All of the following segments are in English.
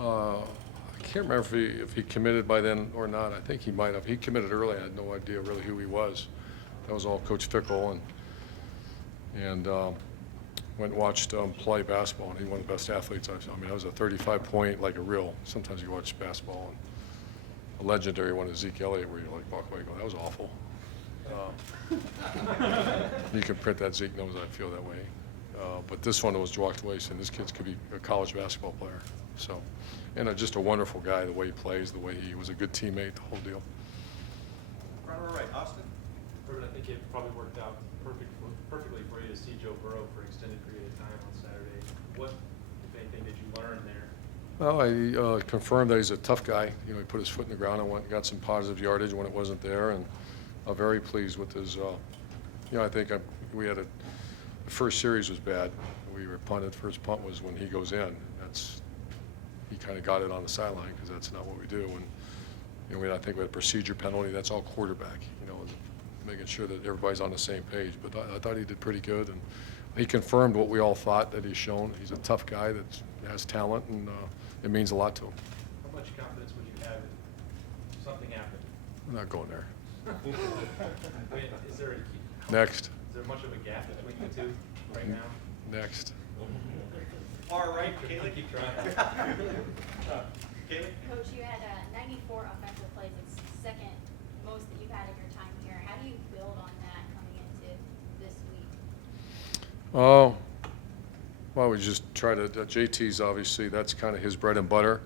I can't remember if he committed by then or not. I think he might have. He committed early. I had no idea really who he was. That was all Coach Fickle, and went and watched play basketball, and he one of the best athletes I've seen. I mean, that was a 35-point, like a real. Sometimes you watch basketball, and a legendary one is Zeke Elliott, where you like walk away and go, that was awful. You can print that. Zeke knows I feel that way. But this one was walked away saying this kid could be a college basketball player. So, and just a wonderful guy, the way he plays, the way he was a good teammate, the whole deal. Right, Austin? Urban, I think it probably worked out perfectly for you to see Joe Burrow for an extended period of time on Saturday. What, if anything, did you learn there? Well, I confirmed that he's a tough guy. You know, he put his foot in the ground and went and got some positive yardage when it wasn't there, and I'm very pleased with his. I think we had the first series was bad. We were punted. First punt was when he goes in. He kind of got it on the sideline because that's not what we do. And I think we had a procedure penalty. That's all quarterback. Making sure that everybody's on the same page. But I thought he did pretty good, and he confirmed what we all thought that he's shown. He's a tough guy that has talent, and it means a lot to him. How much confidence would you have if something happened? I'm not going there. Is there Next. Is there much of a gap between the two right now? Next. Far right, Kaylee. Keep trying. Kaylee? Coach, you had 94 offensive plays. It's second most that you've had in your time here. How do you build on that coming into this week? Oh, well, we just try to. JT's obviously that's kind of his bread and butter.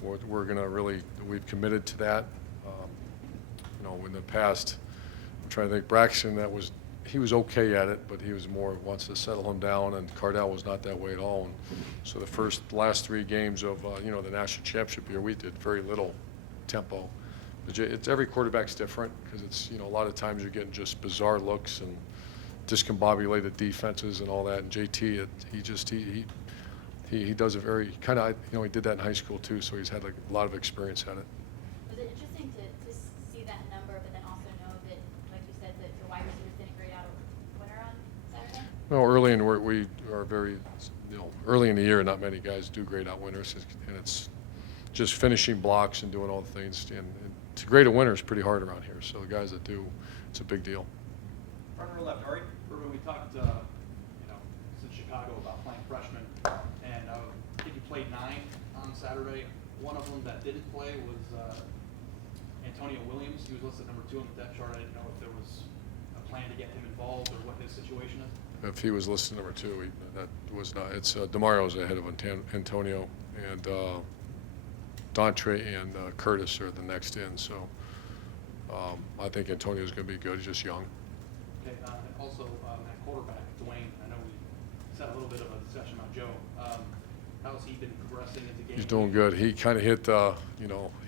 We're going to really. We've committed to that. In the past, I'm trying to think. Braxton, he was okay at it, but he was more wants to settle him down, and Cardell was not that way at all. And so the last 3 games of the national championship year, we did very little tempo. It's every quarterback's different because it's a lot of times you're getting just bizarre looks and discombobulated defenses and all that. And JT, he does a very kind of he did that in high school too, so he's had a lot of experience at it. Was it interesting to see that number, but then also know that, like you said, that your wide receivers didn't grade out a winner on Saturday? Well, we are very, early in the year, not many guys do grade out winners, and it's just finishing blocks and doing all the things. And to grade a winner is pretty hard around here. So the guys that do, it's a big deal. Front row left, Ari? Urban, we talked, since Chicago about playing freshmen, and I think you played 9 on Saturday. One of them that didn't play was Antonio Williams. He was listed number 2 on the depth chart. I didn't know if there was a plan to get him involved or what his situation is. If he was listed number 2, that was not. It's DeMario's ahead of Antonio, and Dontre and Curtis are the next in. So I think Antonio's going to be good. He's just young. Okay, and also at quarterback, Dwayne, I know we had a little bit of a discussion on Joe. How's he been progressing as a game? He's doing good. He kind of hit,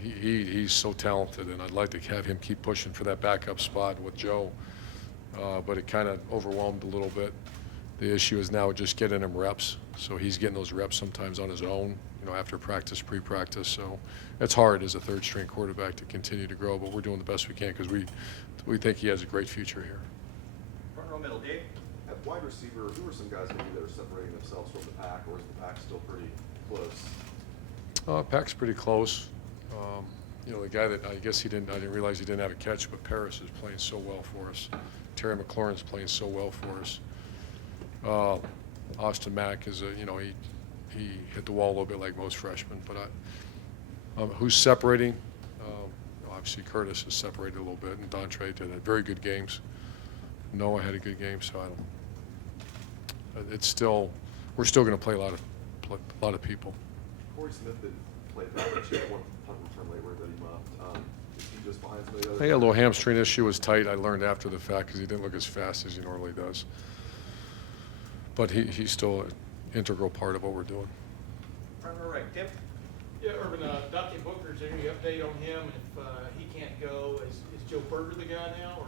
he's so talented, and I'd like to have him keep pushing for that backup spot with Joe. But it kind of overwhelmed a little bit. The issue is now just getting him reps. So he's getting those reps sometimes on his own, after practice, pre-practice. So it's hard as a third-string quarterback to continue to grow, but we're doing the best we can because we think he has a great future here. Front row middle, Dave? At wide receiver, who are some guys maybe that are separating themselves from the pack, or is the pack still pretty close? Pack's pretty close. The guy that I didn't realize he didn't have a catch, but Paris is playing so well for us. Terry McLaurin's playing so well for us. Austin Mack is he hit the wall a little bit like most freshmen, but who's separating? Obviously Curtis is separated a little bit, and Dontre did very good games. Noah had a good game, so we're still going to play a lot of people. Corey Smith didn't play that much. He had one punt return late where that he muffed. Is he just behind some of the other? He had a little hamstring issue. Was tight. I learned after the fact because he didn't look as fast as he normally does. But he's still an integral part of what we're doing. Front row right, Tim? Yeah, Urban, Dante Booker, is there any update on him? If he can't go, is Joe Berger the guy now?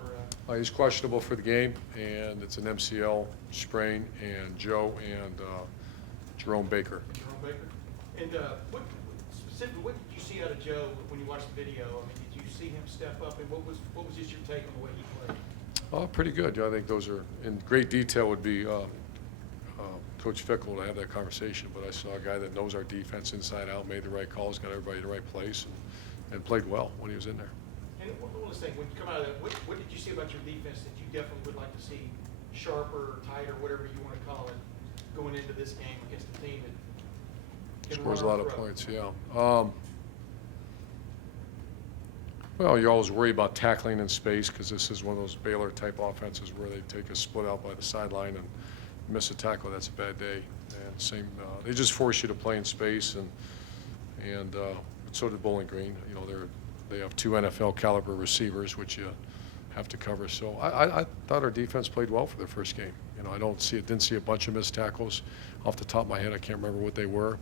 Or He's questionable for the game, and it's an MCL sprain, and Joe and Jerome Baker. Jerome Baker? And specifically, what did you see out of Joe when you watched the video? I mean, did you see him step up, and what was just your take on the way he played? Pretty good. I think those are in great detail would be Coach Fickle to have that conversation, but I saw a guy that knows our defense inside out, made the right calls, got everybody in the right place, and played well when he was in there. And one last thing, when you come out of that, what did you see about your defense that you definitely would like to see sharper, tighter, whatever you want to call it, going into this game against a team that can Scores a run lot or of throw? points, yeah. Well, you always worry about tackling in space because this is one of those Baylor-type offenses where they take a split out by the sideline and miss a tackle. That's a bad day. And same, they just force you to play in space, and so did Bowling Green. You know, they have 2 NFL caliber receivers, which you have to cover. So I thought our defense played well for their first game. You know, didn't see a bunch of missed tackles. Off the top of my head, I can't remember what they were.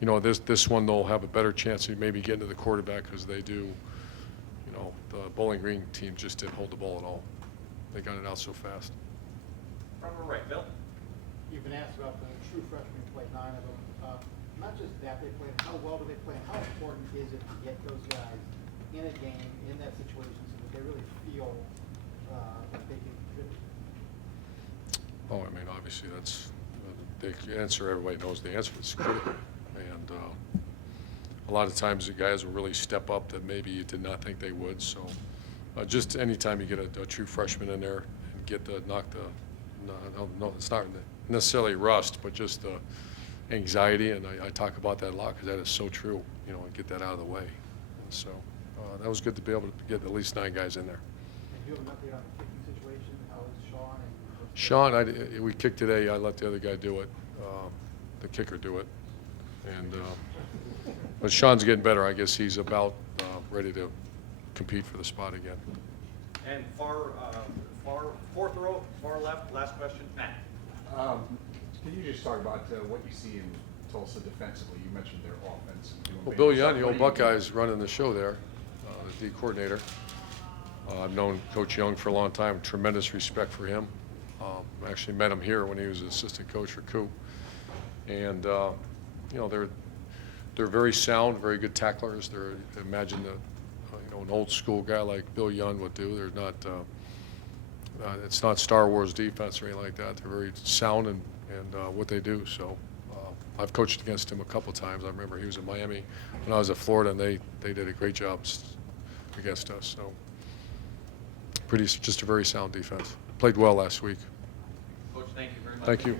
You know, this one they'll have a better chance of maybe getting to the quarterback because they do. You know, the Bowling Green team just didn't hold the ball at all. They got it out so fast. Front row right, Bill. You've been asked about the true freshmen, you played 9 of them. Not just that they played, how well do they play, and how important is it to get those guys in a game, in that situation, so that they really feel that they can contribute? Oh, I mean, obviously that's the answer. Everybody knows the answer. It's critical, and a lot of times the guys will really step up that maybe you did not think they would. So, just anytime you get a true freshman in there and get the no, it's not necessarily rust, but just the anxiety, and I talk about that a lot because that is so true. You know, and get that out of the way. And so that was good to be able to get at least 9 guys in there. And do you have an update on the kicking situation? How is Sean? And We kicked today. I let the other guy do it, the kicker do it, and but Sean's getting better. I guess he's about ready to compete for the spot again. And fourth row, far left, last question, Matt. Can you just talk about what you see in Tulsa defensively? You mentioned their offense. Doing Well, big Bill stuff. Young, the What old do you do? Buckeyes, running the show there, the D coordinator. I've known Coach Young for a long time. Tremendous respect for him. I actually met him here when he was assistant coach for Coop. And you know, they're very sound, very good tacklers. Imagine an old school guy like Bill Young would do. They're not. It's not Star Wars defense or anything like that. They're very sound and what they do. So I've coached against him a couple times. I remember he was in Miami when I was at Florida, and they did a great job against us. So just a very sound defense. Played well last week. Coach, thank you very much. Thank you.